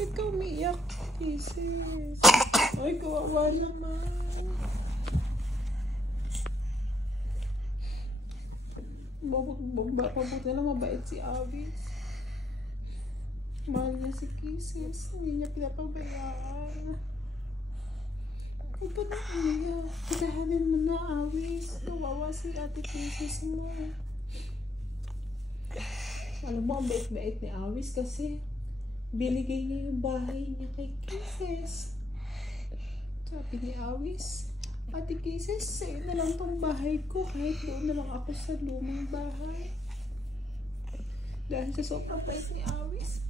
Ikaw umiiyak, Kisses. Ay, kawawa naman. Mabuti na mabait si Avis. Mahal niya si Kisses. Hindi niya pinapabayaan. Huwag ka na umiyak. Katahanin mo na, Avis. Kawawa si Ate Kisses mo. Alam mo, ang bait-bait ni Avis kasi binigay niya yung bahay niya kay Kisses. Sabi ni Avis, Ate Kisses, sa'yo na lang tong bahay ko. Kahit doon na lang ako sa lumang bahay. Dahil sa sobrang bait ni Avis,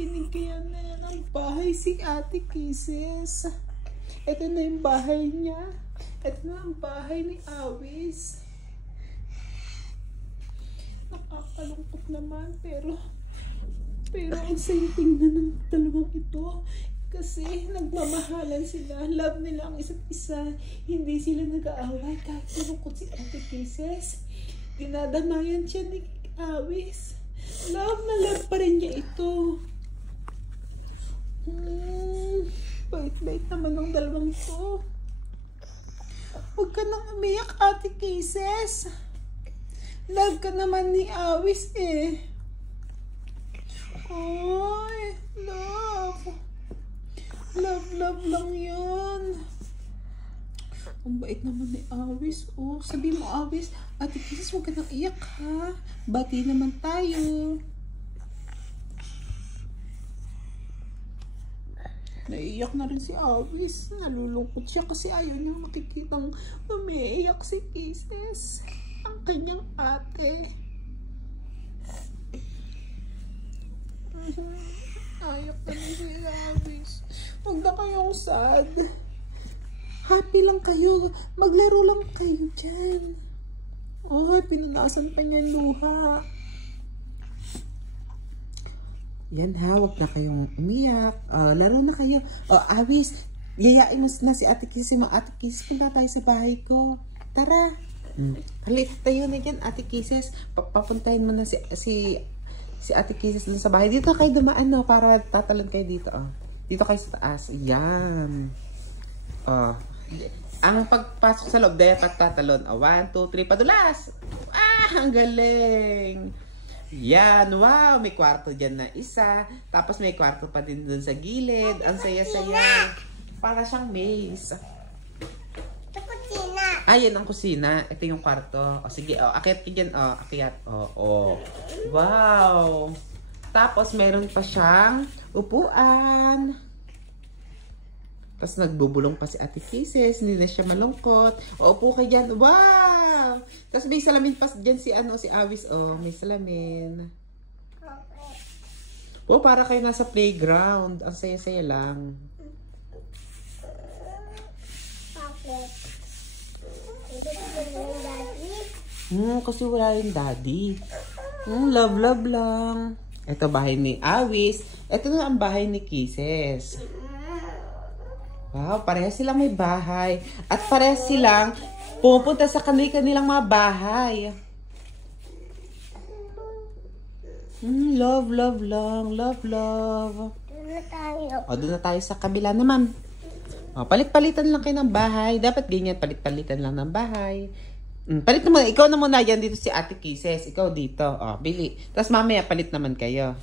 binigyan na yan ng bahay si Ate Kisses. Ito na yung bahay niya. Ito na ang bahay ni Avis. Nakakalungkot naman, pero ang saya tingnan ng dalawang ito. Kasi nagmamahalan sila. Love nila ang isa't isa. Hindi sila nag-aaway kahit malungkot si Ate Kisses. Dinadamayan siya ni Avis. Love na love pa rin niya ito. Bait-bait naman ng dalawang ito. Huwag ka nang umiyak, Ate Kisses. Love ka naman ni Avis eh. Ay, love. Love lang yan. Ang bait naman ni Avis. Oh, sabi mo, Avis, Ate Kisses, huwag ka nang iyak ha. Bati naman tayo. Naiiyak na rin si Avis. Nalulungkot siya kasi ayaw niyang makikitang umiiyak si Kisses, ang kanyang ate. Ayaw na rin si Avis. Huwag na kayong sad. Happy lang kayo. Maglaro lang kayo dyan. Ay, pinunasan pa niya luha. Yan ha, huwag na kayong umiyak. Laro na kayo. Avis, yayain mo na si Ate Kisses. Ate Kisses, punta tayo sa bahay ko. Tara. Halit tayo na dyan, Ate Kisses. Papuntahin mo na si Ate Kisses dun sa bahay. Dito kayo dumaan, no, para tatalon kayo dito. Dito kayo sa taas. Yan. Ang pagpasok sa loob, dahil pagtatalon. 1, 2, 3, padulas! Ang galing! Yan, wow! May kwarto dyan na isa. Tapos may kwarto pa din dun sa gilid. Ang saya-saya. Para siyang maze. Ito kusina. Yan ang kusina. Ito yung kwarto. Sige, akyat ka dyan. Akyat. Wow! Tapos meron pa siyang upuan. Tapos nagbubulong pa si Ate Kisses. Hindi na siya malungkot. Upo ka dyan. Wow! Tapos may salamin pa dyan si Avis. May salamin. Para kayo nasa playground. Ang saya-saya lang. Bakit? Kasi wala yung daddy. Love lang. Ito bahay ni Avis. Ito na ang bahay ni Kisses. Wow, parehas silang may bahay. At parehas silang pupunta sa kanilang mga bahay. Love lang. Love. Doon na tayo. Doon na tayo sa kabila naman. Palit-palitan lang kayo ng bahay. Dapat ganyan, palit-palitan lang ng bahay. Palit naman, ikaw na muna yan dito si Ate Kisses. Ikaw dito. Bili. Tapos mamaya palit naman kayo.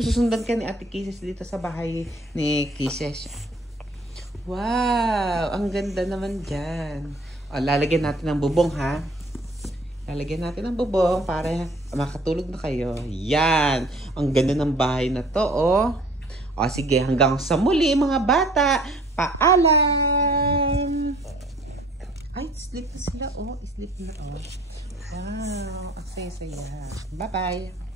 Susundan ka ni Ate Kisses dito sa bahay ni Kisses. Wow! Ang ganda naman dyan. Lalagyan natin ng bubong ha. Lalagyan natin ng bubong para makatulog na kayo. Yan! Ang ganda ng bahay na to sige, hanggang sa muli mga bata. Paalam! Sleep na sila. Sleep na. Wow! Ang saya-saya. Bye-bye!